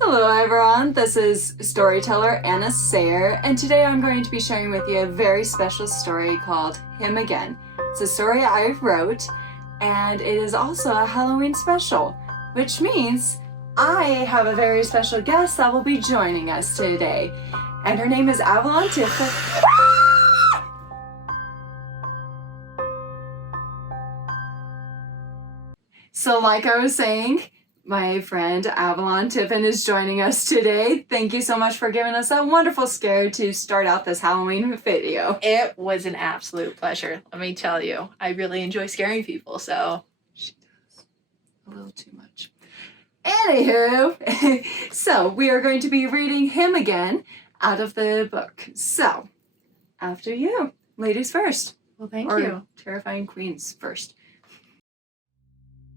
Hello everyone, this is storyteller AnaSayer, and today I'm going to be sharing with you a very special story called Him Again. It's a story I wrote, and it is also a Halloween special, which means I have a very special guest that will be joining us today, and her name is Avalon Tiffany. So like I was saying, my friend Avalon Tiffin is joining us today. Thank you so much for giving us that wonderful scare to start out this Halloween video. It was an absolute pleasure, let me tell you. I really enjoy scaring people, so. She does. A little too much. Anywho, so we are going to be reading Him Again out of the book. So, after you. Ladies first. Well, thank you. Terrifying queens first.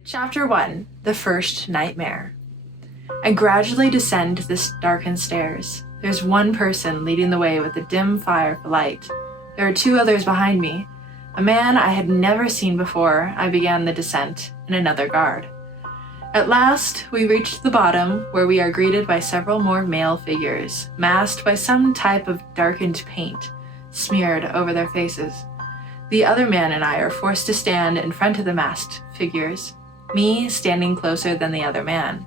Chapter 1, The First Nightmare. I gradually descend the darkened stairs. There's one person leading the way with a dim fire for light. There are two others behind me. A man I had never seen before I began the descent, and another guard. At last, we reached the bottom, where we are greeted by several more male figures, masked by some type of darkened paint, smeared over their faces. The other man and I are forced to stand in front of the masked figures, me standing closer than the other man.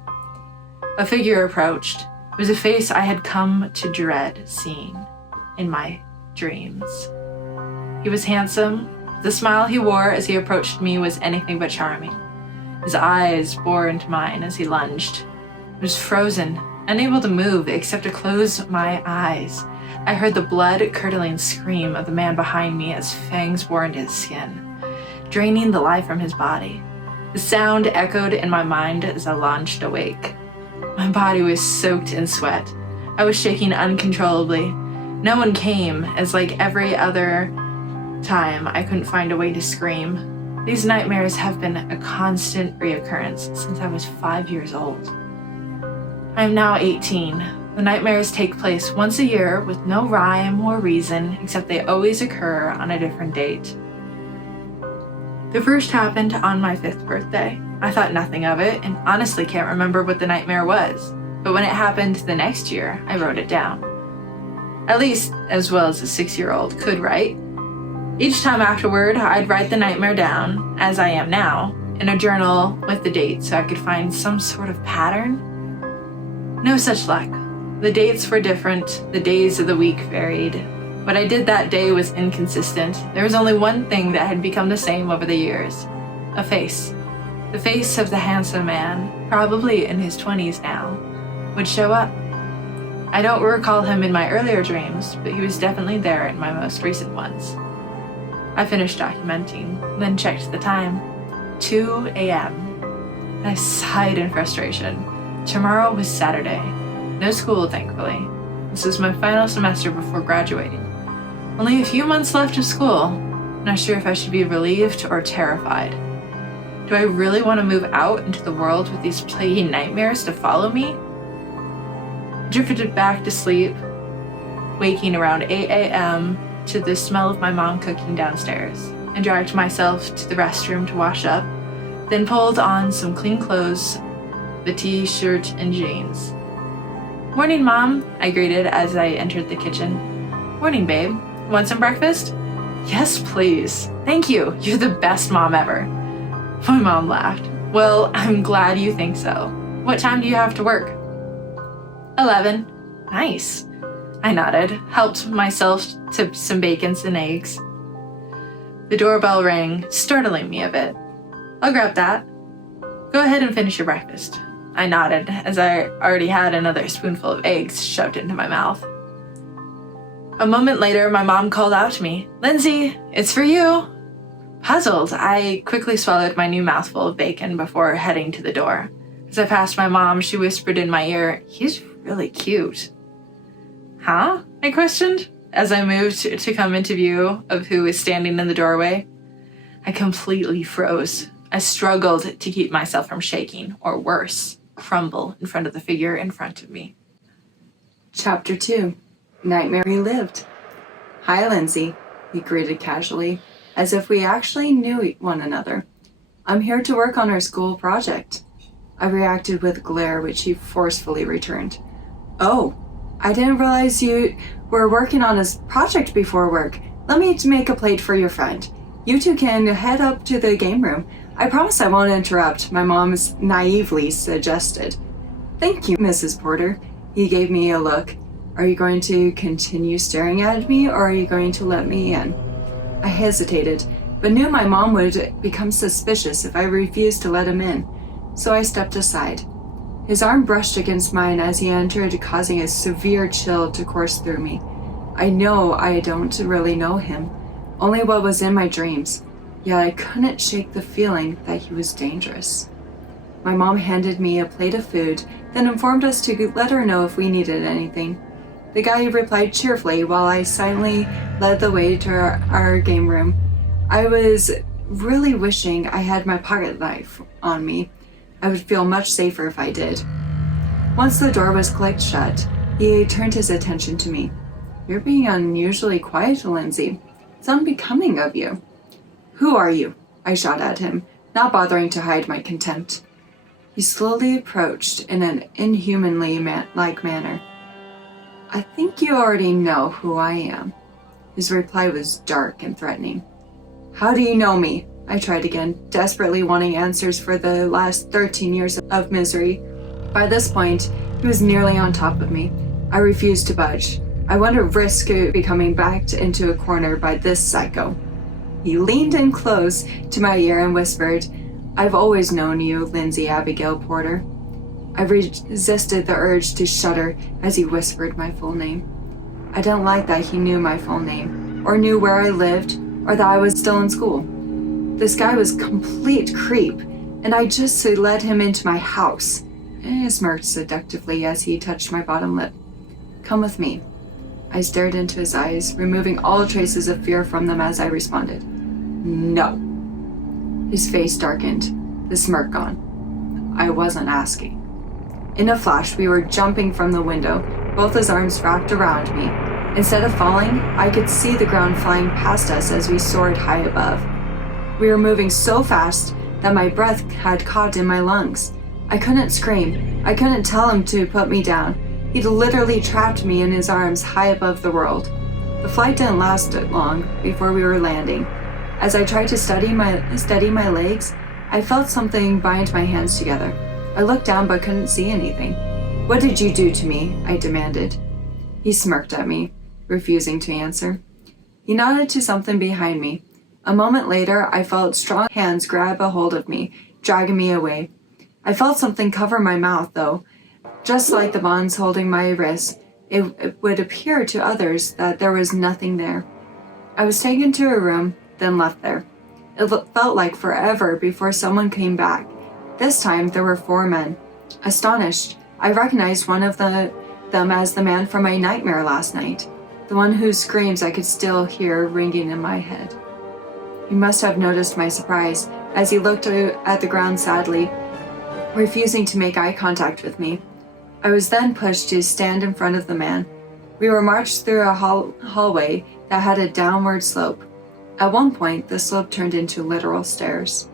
A figure approached. It was a face I had come to dread seeing in my dreams. He was handsome. The smile he wore as he approached me was anything but charming. His eyes bore into mine as he lunged. I was frozen, unable to move except to close my eyes. I heard the blood-curdling scream of the man behind me as fangs bore into his skin, draining the life from his body. The sound echoed in my mind as I launched awake. My body was soaked in sweat. I was shaking uncontrollably. No one came, as like every other time, I couldn't find a way to scream. These nightmares have been a constant reoccurrence since I was 5 years old. I am now 18. The nightmares take place once a year with no rhyme or reason, except they always occur on a different date. The first happened on my 5th birthday. I thought nothing of it and honestly can't remember what the nightmare was. But when it happened the next year, I wrote it down. At least as well as a 6-year-old could write. Each time afterward, I'd write the nightmare down, as I am now, in a journal with the date so I could find some sort of pattern. No such luck. The dates were different, the days of the week varied. What I did that day was inconsistent. There was only one thing that had become the same over the years. A face. The face of the handsome man, probably in his 20s now, would show up. I don't recall him in my earlier dreams, but he was definitely there in my most recent ones. I finished documenting, then checked the time. 2 a.m. I sighed in frustration. Tomorrow was Saturday. No school, thankfully. This was my final semester before graduating. Only a few months left of school. Not sure if I should be relieved or terrified. Do I really want to move out into the world with these plaguing nightmares to follow me? I drifted back to sleep, waking around 8 a.m. to the smell of my mom cooking downstairs. I dragged myself to the restroom to wash up, then pulled on some clean clothes, the t-shirt and jeans. "Morning, Mom," I greeted as I entered the kitchen. "Morning, babe. Want some breakfast?" "Yes, please. Thank you. You're the best mom ever." My mom laughed. "Well, I'm glad you think so. What time do you have to work?" 11. "Nice." I nodded, helped myself to some bacon and eggs. The doorbell rang, startling me a bit. "I'll grab that." "Go ahead and finish your breakfast." I nodded as I already had another spoonful of eggs shoved into my mouth. A moment later, my mom called out to me, "Lindsay, it's for you." Puzzled, I quickly swallowed my new mouthful of bacon before heading to the door. As I passed my mom, she whispered in my ear, "He's really cute." "Huh?" I questioned, as I moved to come into view of who was standing in the doorway. I completely froze. I struggled to keep myself from shaking, or worse, crumble in front of the figure in front of me. Chapter 2. Nightmare Relived. "Hi, Lindsay," he greeted casually, as if we actually knew one another. "I'm here to work on our school project." I reacted with a glare, which he forcefully returned. "Oh, I didn't realize you were working on a project before work. Let me make a plate for your friend. You two can head up to the game room. I promise I won't interrupt," my mom naively suggested. "Thank you, Mrs. Porter." He gave me a look. "Are you going to continue staring at me, or are you going to let me in?" I hesitated, but knew my mom would become suspicious if I refused to let him in, so I stepped aside. His arm brushed against mine as he entered, causing a severe chill to course through me. I know I don't really know him, only what was in my dreams, yet I couldn't shake the feeling that he was dangerous. My mom handed me a plate of food, then informed us to let her know if we needed anything. The guy replied cheerfully while I silently led the way to our game room. I was really wishing I had my pocket knife on me. I would feel much safer if I did. Once the door was clicked shut, he turned his attention to me. "You're being unusually quiet, Lindsay. It's unbecoming of you." "Who are you?" I shot at him, not bothering to hide my contempt. He slowly approached in an inhumanly like manner. "I think you already know who I am." His reply was dark and threatening. "How do you know me?" I tried again, desperately wanting answers for the last 13 years of misery. By this point, he was nearly on top of me. I refused to budge. I wouldn't risk becoming backed into a corner by this psycho. He leaned in close to my ear and whispered, "I've always known you, Lindsay Abigail Porter." I resisted the urge to shudder as he whispered my full name. I didn't like that he knew my full name, or knew where I lived, or that I was still in school. This guy was a complete creep, and I just let him into my house. I smirked seductively as he touched my bottom lip. "Come with me." I stared into his eyes, removing all traces of fear from them as I responded, "No." His face darkened, the smirk gone. I wasn't asking. In a flash, we were jumping from the window, both his arms wrapped around me. Instead of falling, I could see the ground flying past us as we soared high above. We were moving so fast that my breath had caught in my lungs. I couldn't scream. I couldn't tell him to put me down. He'd literally trapped me in his arms high above the world. The flight didn't last long before we were landing. As I tried to steady my legs, I felt something bind my hands together. I looked down but couldn't see anything. "What did you do to me?" I demanded. He smirked at me, refusing to answer. He nodded to something behind me. A moment later, I felt strong hands grab a hold of me, dragging me away. I felt something cover my mouth, though. Just like the bonds holding my wrists, it would appear to others that there was nothing there. I was taken to a room, then left there. It felt like forever before someone came back. This time, there were 4 men. Astonished, I recognized one of them as the man from my nightmare last night, the one whose screams I could still hear ringing in my head. He must have noticed my surprise, as he looked at the ground sadly, refusing to make eye contact with me. I was then pushed to stand in front of the man. We were marched through a hallway that had a downward slope. At one point, the slope turned into literal stairs.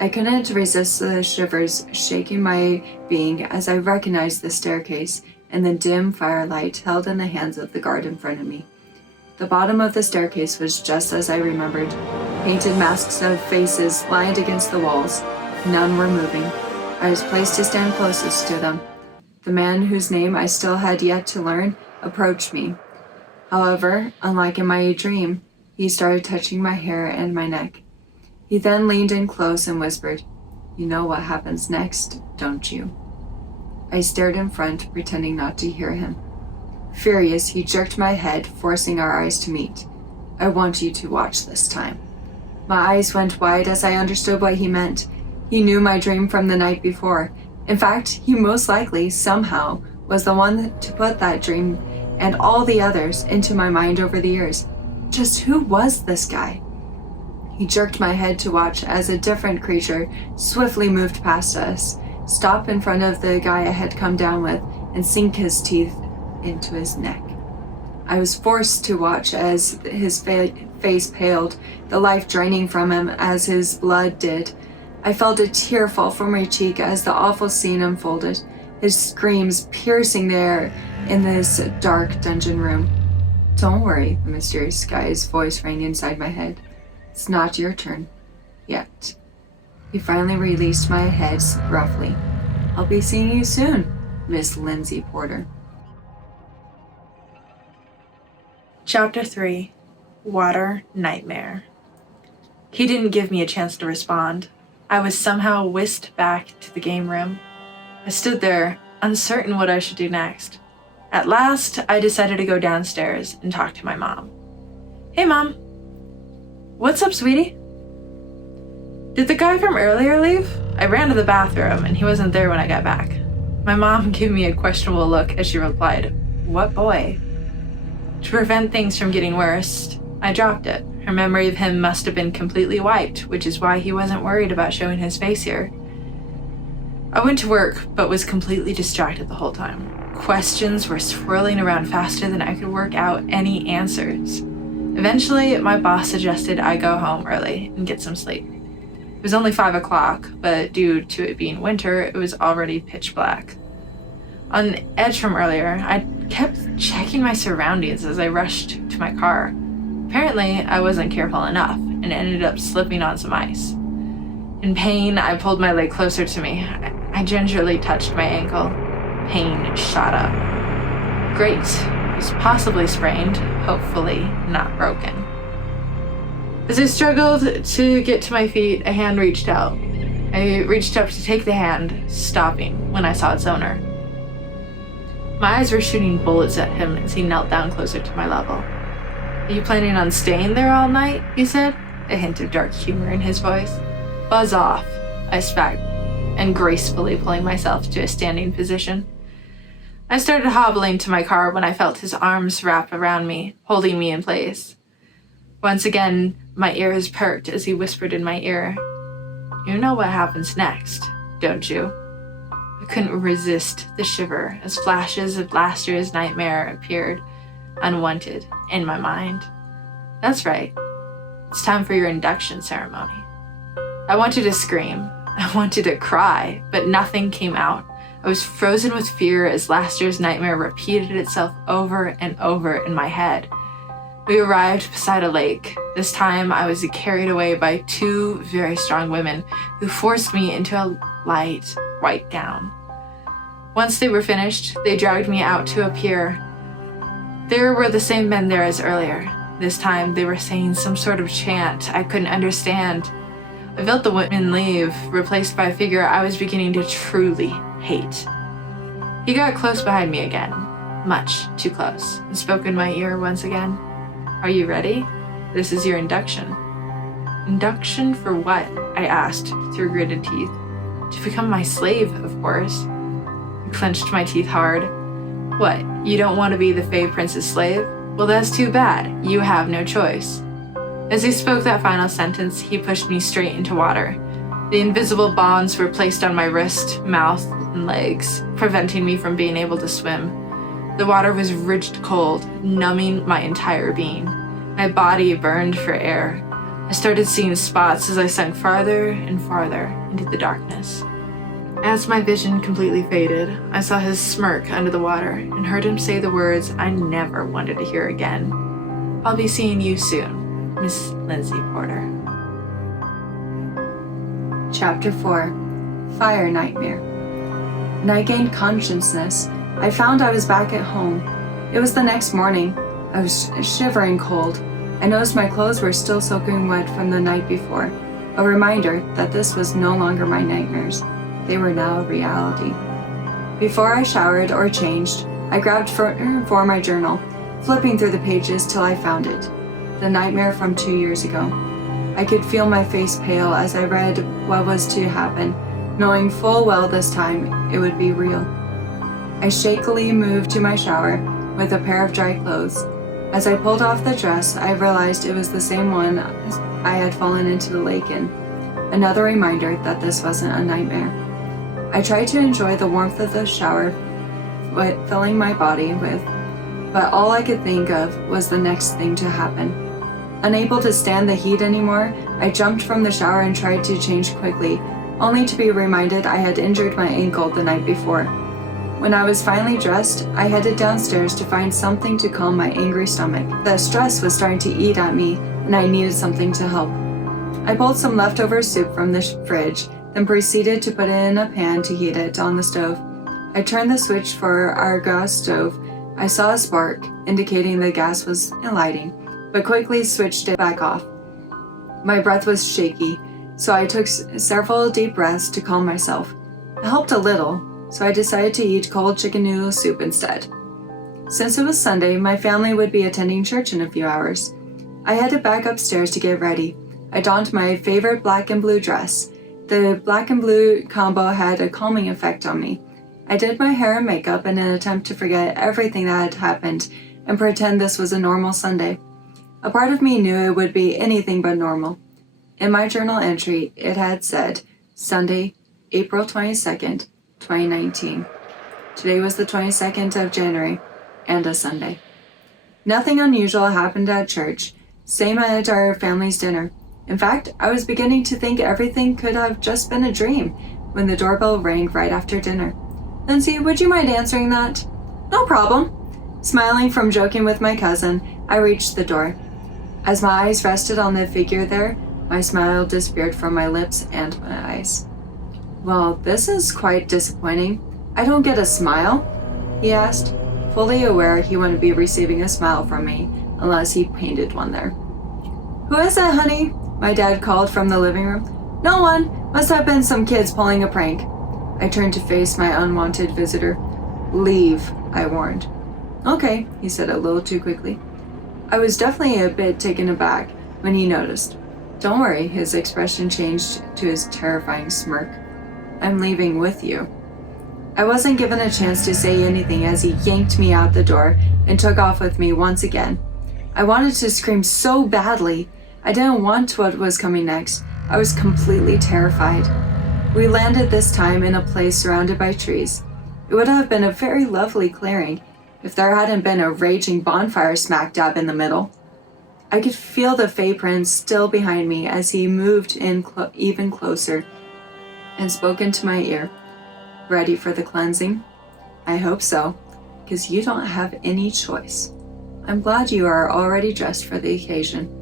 I couldn't resist the shivers shaking my being as I recognized the staircase and the dim firelight held in the hands of the guard in front of me. The bottom of the staircase was just as I remembered. Painted masks of faces lined against the walls. None were moving. I was placed to stand closest to them. The man whose name I still had yet to learn approached me. However, unlike in my dream, he started touching my hair and my neck. He then leaned in close and whispered, "You know what happens next, don't you?" I stared in front, pretending not to hear him. Furious, he jerked my head, forcing our eyes to meet. "I want you to watch this time." My eyes went wide as I understood what he meant. He knew my dream from the night before. In fact, he most likely, somehow, was the one to put that dream and all the others into my mind over the years. Just who was this guy? He jerked my head to watch as a different creature swiftly moved past us, stop in front of the guy I had come down with, and sink his teeth into his neck. I was forced to watch as his face paled, the life draining from him as his blood did. I felt a tear fall from my cheek as the awful scene unfolded, his screams piercing the air in this dark dungeon room. "Don't worry," the mysterious guy's voice rang inside my head. "It's not your turn. Yet." He finally released my head roughly. "I'll be seeing you soon, Miss Lindsay Porter." Chapter 3. Water Nightmare. He didn't give me a chance to respond. I was somehow whisked back to the game room. I stood there, uncertain what I should do next. At last, I decided to go downstairs and talk to my mom. "Hey, Mom. What's up, sweetie? Did the guy from earlier leave? I ran to the bathroom and he wasn't there when I got back." My mom gave me a questionable look as she replied, "What boy?" To prevent things from getting worse, I dropped it. Her memory of him must have been completely wiped, which is why he wasn't worried about showing his face here. I went to work, but was completely distracted the whole time. Questions were swirling around faster than I could work out any answers. Eventually, my boss suggested I go home early and get some sleep. It was only 5 o'clock, but due to it being winter, it was already pitch black. On edge from earlier, I kept checking my surroundings as I rushed to my car. Apparently, I wasn't careful enough and ended up slipping on some ice. In pain, I pulled my leg closer to me. I gingerly touched my ankle. Pain shot up. Great. It was possibly sprained, hopefully not broken. As I struggled to get to my feet, a hand reached out. I reached up to take the hand, stopping when I saw its owner. My eyes were shooting bullets at him as he knelt down closer to my level. "Are you planning on staying there all night?" he said, a hint of dark humor in his voice. "Buzz off," I spat, and gracefully pulling myself to a standing position. I started hobbling to my car when I felt his arms wrap around me, holding me in place. Once again, my ears perked as he whispered in my ear, "You know what happens next, don't you?" I couldn't resist the shiver as flashes of last year's nightmare appeared, unwanted, in my mind. That's right. It's time for your induction ceremony. I wanted to scream. I wanted to cry, but nothing came out. I was frozen with fear as last year's nightmare repeated itself over and over in my head. We arrived beside a lake. This time I was carried away by 2 very strong women who forced me into a light white gown. Once they were finished, they dragged me out to a pier. There were the same men there as earlier. This time they were saying some sort of chant I couldn't understand. I felt the women leave, replaced by a figure I was beginning to truly hate. He got close behind me again, much too close, and spoke in my ear once again. "Are you ready? This is your induction." "Induction for what?" I asked through gritted teeth. "To become my slave, of course." I clenched my teeth hard. "What, you don't want to be the Fey Prince's slave? Well, that's too bad. You have no choice." As he spoke that final sentence, he pushed me straight into water. The invisible bonds were placed on my wrist, mouth, and legs, preventing me from being able to swim. The water was rigid cold, numbing my entire being. My body burned for air. I started seeing spots as I sunk farther and farther into the darkness. As my vision completely faded, I saw his smirk under the water and heard him say the words I never wanted to hear again. "I'll be seeing you soon, Miss Lindsay Porter." Chapter 4. Fire Nightmare. When I gained consciousness, I found I was back at home. It was the next morning. I was shivering cold. I noticed my clothes were still soaking wet from the night before, a reminder that this was no longer my nightmares. They were now a reality. Before I showered or changed, I grabbed for my journal, flipping through the pages till I found it. The nightmare from 2 years ago. I could feel my face pale as I read what was to happen, knowing full well this time it would be real. I shakily moved to my shower with a pair of dry clothes. As I pulled off the dress, I realized it was the same one I had fallen into the lake in. Another reminder that this wasn't a nightmare. I tried to enjoy the warmth of the shower, filling my body with, but all I could think of was the next thing to happen. Unable to stand the heat anymore, I jumped from the shower and tried to change quickly, only to be reminded I had injured my ankle the night before. When I was finally dressed, I headed downstairs to find something to calm my angry stomach. The stress was starting to eat at me, and I needed something to help. I pulled some leftover soup from the fridge, then proceeded to put it in a pan to heat it on the stove. I turned the switch for our gas stove. I saw a spark, indicating the gas was lighting, but quickly switched it back off. My breath was shaky, so I took several deep breaths to calm myself. It helped a little, so I decided to eat cold chicken noodle soup instead. Since it was Sunday, my family would be attending church in a few hours. I headed back upstairs to get ready. I donned my favorite black and blue dress. The black and blue combo had a calming effect on me. I did my hair and makeup in an attempt to forget everything that had happened and pretend this was a normal Sunday. A part of me knew it would be anything but normal. In my journal entry, it had said, Sunday, April 22nd, 2019. Today was the 22nd of January, and a Sunday. Nothing unusual happened at church, same at our family's dinner. In fact, I was beginning to think everything could have just been a dream when the doorbell rang right after dinner. Lindsay, would you mind answering that? No problem. Smiling from joking with my cousin, I reached the door. As my eyes rested on the figure there, my smile disappeared from my lips and my eyes. Well, this is quite disappointing. I don't get a smile? He asked, fully aware he wouldn't be receiving a smile from me unless he painted one there. Who is it, honey? My dad called from the living room. No one. Must have been some kids pulling a prank. I turned to face my unwanted visitor. Leave, I warned. Okay, he said a little too quickly. I was definitely a bit taken aback when he noticed. Don't worry, his expression changed to his terrifying smirk. I'm leaving with you. I wasn't given a chance to say anything as he yanked me out the door and took off with me once again. I wanted to scream so badly. I didn't want what was coming next. I was completely terrified. We landed this time in a place surrounded by trees. It would have been a very lovely clearing if there hadn't been a raging bonfire smack dab in the middle. I could feel the Fae Prince still behind me as he moved in even closer and spoke into my ear. Ready for the cleansing? I hope so, because you don't have any choice. I'm glad you are already dressed for the occasion.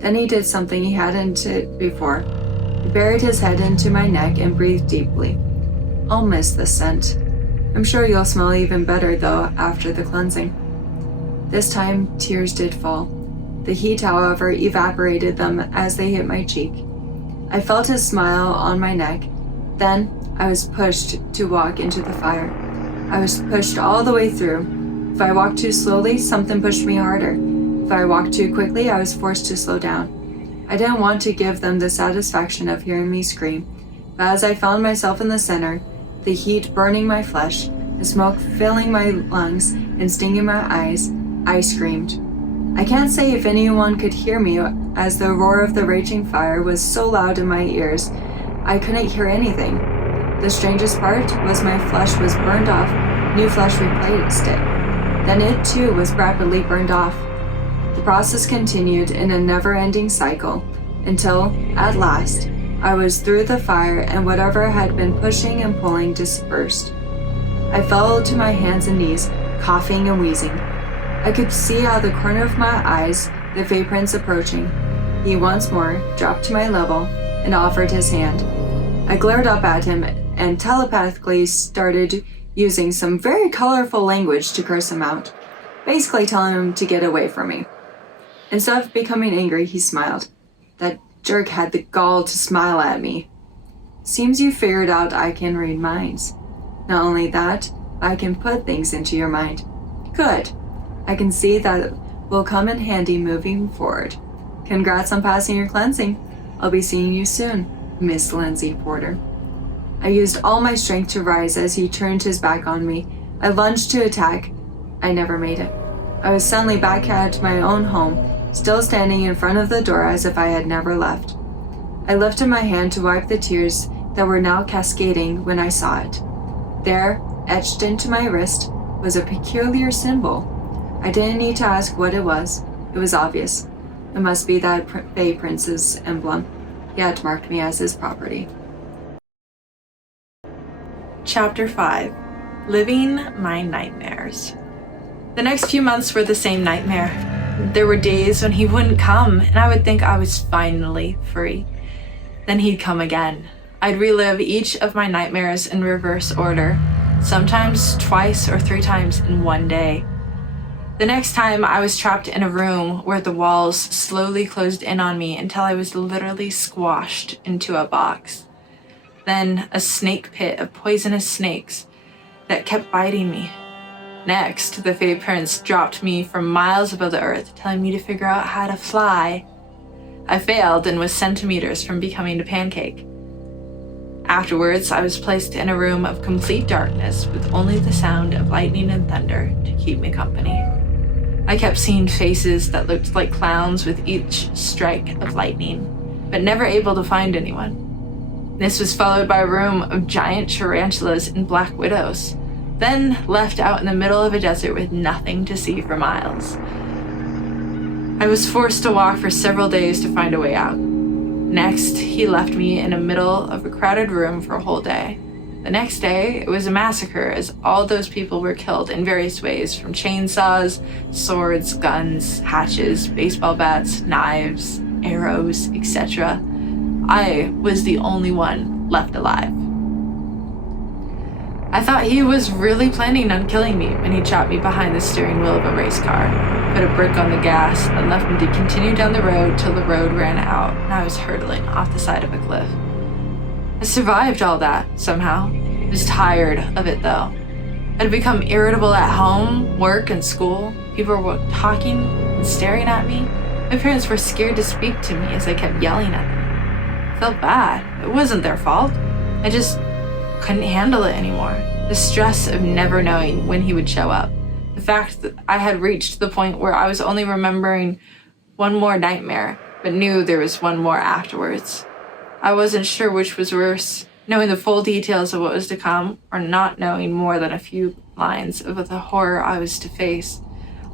Then he did something he hadn't before. He buried his head into my neck and breathed deeply. I'll miss the scent. I'm sure you'll smell even better, though, after the cleansing. This time, tears did fall. The heat, however, evaporated them as they hit my cheek. I felt his smile on my neck. Then, I was pushed to walk into the fire. I was pushed all the way through. If I walked too slowly, something pushed me harder. If I walked too quickly, I was forced to slow down. I didn't want to give them the satisfaction of hearing me scream, but as I found myself in the center, the heat burning my flesh, the smoke filling my lungs and stinging my eyes, I screamed. I can't say if anyone could hear me, as the roar of the raging fire was so loud in my ears, I couldn't hear anything. The strangest part was my flesh was burned off, new flesh replaced it. Then it too was rapidly burned off. The process continued in a never-ending cycle until, at last, I was through the fire and whatever had been pushing and pulling dispersed. I fell to my hands and knees, coughing and wheezing. I could see out the corner of my eyes the Fae Prince approaching. He once more dropped to my level and offered his hand. I glared up at him and telepathically started using some very colorful language to curse him out, basically telling him to get away from me. Instead of becoming angry, he smiled. That jerk had the gall to smile at me. Seems you figured out I can read minds. Not only that, I can put things into your mind. Good. I can see that will come in handy moving forward. Congrats on passing your cleansing. I'll be seeing you soon, Miss Lindsay Porter. I used all my strength to rise as he turned his back on me. I lunged to attack. I never made it. I was suddenly back at my own home, still standing in front of the door as if I had never left. I lifted my hand to wipe the tears that were now cascading when I saw it. There, etched into my wrist, was a peculiar symbol. I didn't need to ask what it was. It was obvious. It must be that Bay Prince's emblem. He had marked me as his property. Chapter 5. Living My Nightmares. The next few months were the same nightmare. There were days when he wouldn't come, and I would think I was finally free. Then he'd come again. I'd relive each of my nightmares in reverse order, sometimes twice or 3 times in one day. The next time, I was trapped in a room where the walls slowly closed in on me until I was literally squashed into a box. Then a snake pit of poisonous snakes that kept biting me. Next, the Fey Prince dropped me from miles above the earth, telling me to figure out how to fly. I failed and was centimeters from becoming a pancake. Afterwards, I was placed in a room of complete darkness with only the sound of lightning and thunder to keep me company. I kept seeing faces that looked like clowns with each strike of lightning, but never able to find anyone. This was followed by a room of giant tarantulas and black widows, then left out in the middle of a desert with nothing to see for miles. I was forced to walk for several days to find a way out. Next, he left me in the middle of a crowded room for a whole day. The next day, it was a massacre as all those people were killed in various ways, from chainsaws, swords, guns, hatchets, baseball bats, knives, arrows, etc. I was the only one left alive. I thought he was really planning on killing me when he chopped me behind the steering wheel of a race car, put a brick on the gas, and left me to continue down the road till the road ran out and I was hurtling off the side of a cliff. I survived all that, somehow. I was tired of it, though. I'd become irritable at home, work, and school. People were talking and staring at me. My parents were scared to speak to me as I kept yelling at them. I felt bad. It wasn't their fault. I just couldn't handle it anymore. The stress of never knowing when he would show up. The fact that I had reached the point where I was only remembering one more nightmare, but knew there was one more afterwards. I wasn't sure which was worse, knowing the full details of what was to come, or not knowing more than a few lines of the horror I was to face.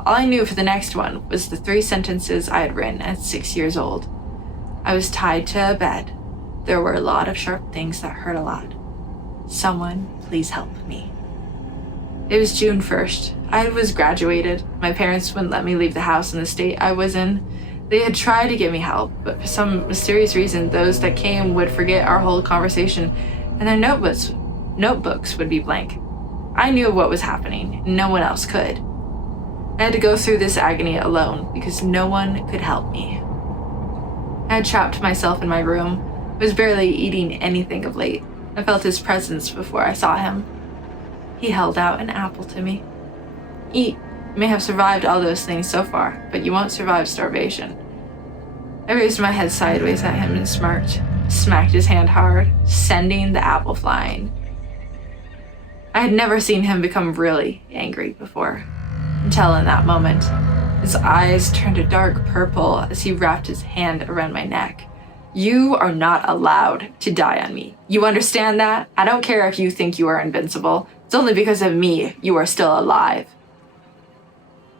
All I knew for the next one was the 3 sentences I had written at 6 years old. I was tied to a bed. There were a lot of sharp things that hurt a lot. Someone, please help me. It was June 1st. I was graduated. My parents wouldn't let me leave the house in the state I was in. They had tried to give me help, but for some mysterious reason, those that came would forget our whole conversation, and their notebooks would be blank. I knew what was happening, and no one else could. I had to go through this agony alone because no one could help me. I had trapped myself in my room, was barely eating anything of late. I felt his presence before I saw him. He held out an apple to me. Eat. You may have survived all those things so far, but you won't survive starvation. I raised my head sideways at him and smacked his hand hard, sending the apple flying. I had never seen him become really angry before, until in that moment. His eyes turned a dark purple as he wrapped his hand around my neck. You are not allowed to die on me. You understand that? I don't care if you think you are invincible. It's only because of me you are still alive.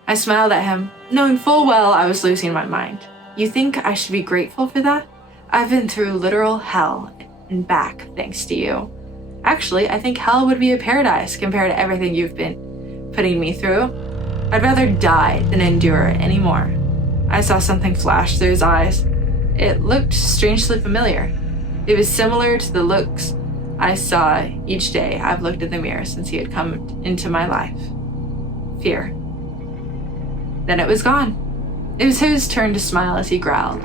I smiled at him, knowing full well I was losing my mind. You think I should be grateful for that? I've been through literal hell and back thanks to you. Actually, I think hell would be a paradise compared to everything you've been putting me through. I'd rather die than endure it anymore. I saw something flash through his eyes. It looked strangely familiar. It was similar to the looks I saw each day I've looked in the mirror since he had come into my life. Fear. Then it was gone. It was his turn to smile as he growled.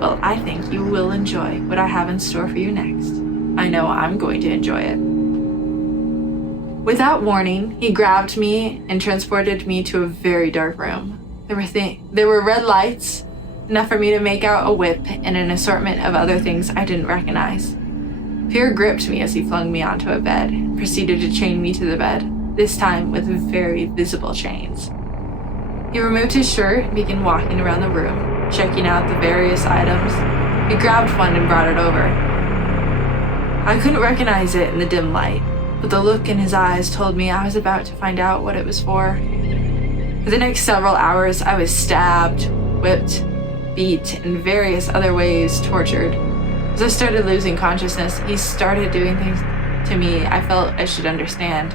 Well, I think you will enjoy what I have in store for you next. I know I'm going to enjoy it. Without warning, he grabbed me and transported me to a very dark room. There were red lights, enough for me to make out a whip and an assortment of other things I didn't recognize. Fear gripped me as he flung me onto a bed and proceeded to chain me to the bed, this time with very visible chains. He removed his shirt and began walking around the room, checking out the various items. He grabbed one and brought it over. I couldn't recognize it in the dim light, but the look in his eyes told me I was about to find out what it was for. For the next several hours, I was stabbed, whipped, beat, and various other ways tortured. As I started losing consciousness, he started doing things to me I felt I should understand.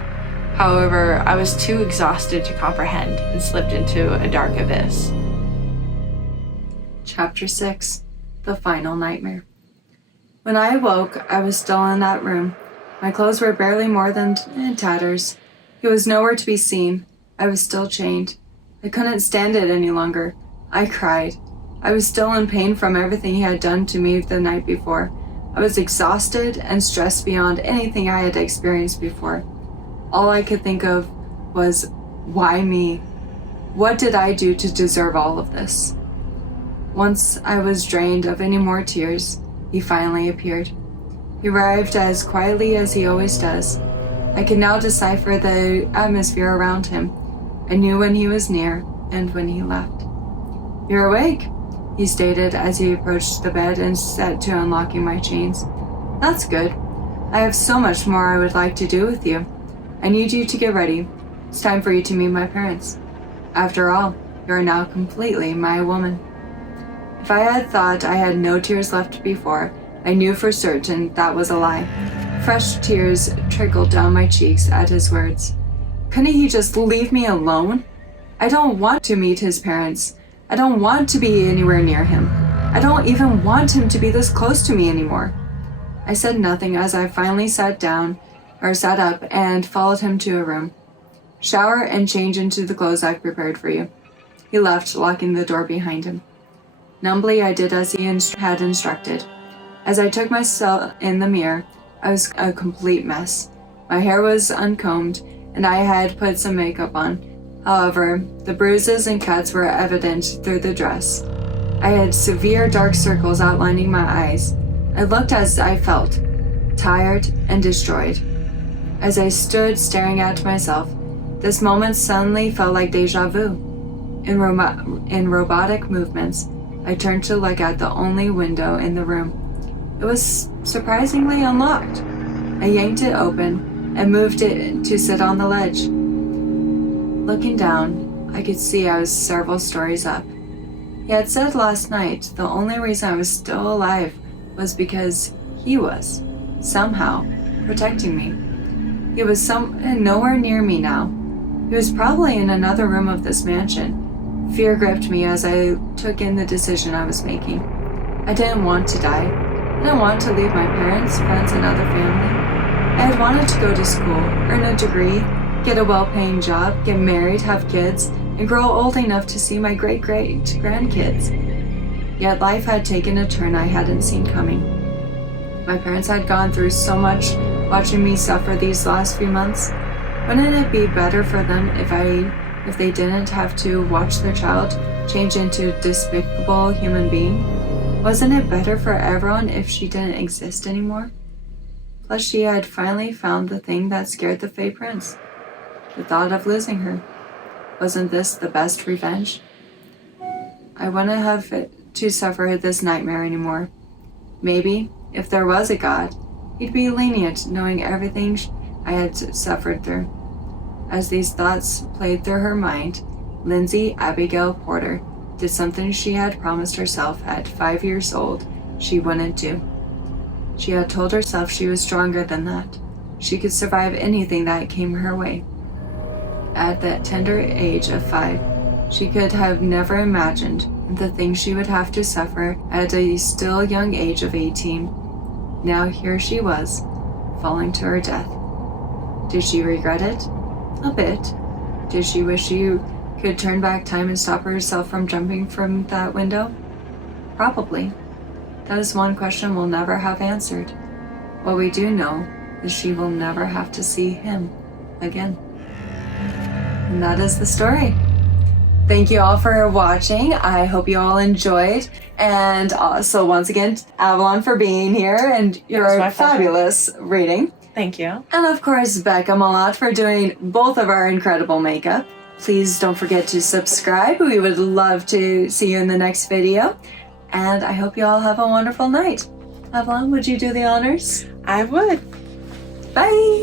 However, I was too exhausted to comprehend and slipped into a dark abyss. Chapter 6. The Final Nightmare. When I awoke, I was still in that room. My clothes were barely more than in tatters. He was nowhere to be seen. I was still chained. I couldn't stand it any longer. I cried. I was still in pain from everything he had done to me the night before. I was exhausted and stressed beyond anything I had experienced before. All I could think of was, why me? What did I do to deserve all of this? Once I was drained of any more tears, he finally appeared. He arrived as quietly as he always does. I could now decipher the atmosphere around him. I knew when he was near and when he left. "You're awake," he stated as he approached the bed and set to unlocking my chains. "That's good. I have so much more I would like to do with you. I need you to get ready. It's time for you to meet my parents. After all, you are now completely my woman." If I had thought I had no tears left before, I knew for certain that was a lie. Fresh tears trickled down my cheeks at his words. Couldn't he just leave me alone? I don't want to meet his parents. I don't want to be anywhere near him. I don't even want him to be this close to me anymore. I said nothing as I finally sat up and followed him to a room. "Shower and change into the clothes I've prepared for you." He left, locking the door behind him. Numbly, I did as he had instructed. As I took myself in the mirror, I was a complete mess. My hair was uncombed, and I had put some makeup on. However, the bruises and cuts were evident through the dress. I had severe dark circles outlining my eyes. I looked as I felt, tired and destroyed. As I stood staring at myself, this moment suddenly felt like deja vu. In robotic movements, I turned to look at the only window in the room. It was surprisingly unlocked. I yanked it open and moved it to sit on the ledge. Looking down, I could see I was several stories up. He had said last night the only reason I was still alive was because he was, somehow, protecting me. He was nowhere near me now. He was probably in another room of this mansion. Fear gripped me as I took in the decision I was making. I didn't want to die. I didn't want to leave my parents, friends, and other family. I had wanted to go to school, earn a degree, get a well-paying job, get married, have kids, and grow old enough to see my great-great-grandkids. Yet life had taken a turn I hadn't seen coming. My parents had gone through so much watching me suffer these last few months. Wouldn't it be better for them if they didn't have to watch their child change into a despicable human being? Wasn't it better for everyone if she didn't exist anymore? Plus, she had finally found the thing that scared the Fey Prince. The thought of losing her. Wasn't this the best revenge? I wouldn't have to suffer this nightmare anymore. Maybe, if there was a God, he'd be lenient knowing everything I had suffered through. As these thoughts played through her mind, Lindsay Abigail Porter did something she had promised herself at 5 years old she wouldn't do. She had told herself she was stronger than that. She could survive anything that came her way. At that tender age of 5, she could have never imagined the things she would have to suffer at a still young age of 18. Now here she was, falling to her death. Did she regret it? A bit. Did she wish she could turn back time and stop herself from jumping from that window? Probably. That is one question we'll never have answered. What we do know is she will never have to see him again. And that is the story. Thank you all for watching. I hope you all enjoyed. And also, once again, Avalon for being here and your fabulous reading. Thank you. And of course, Becca Malott for doing both of our incredible makeup. Please don't forget to subscribe. We would love to see you in the next video. And I hope you all have a wonderful night. Avalon, would you do the honors? I would. Bye.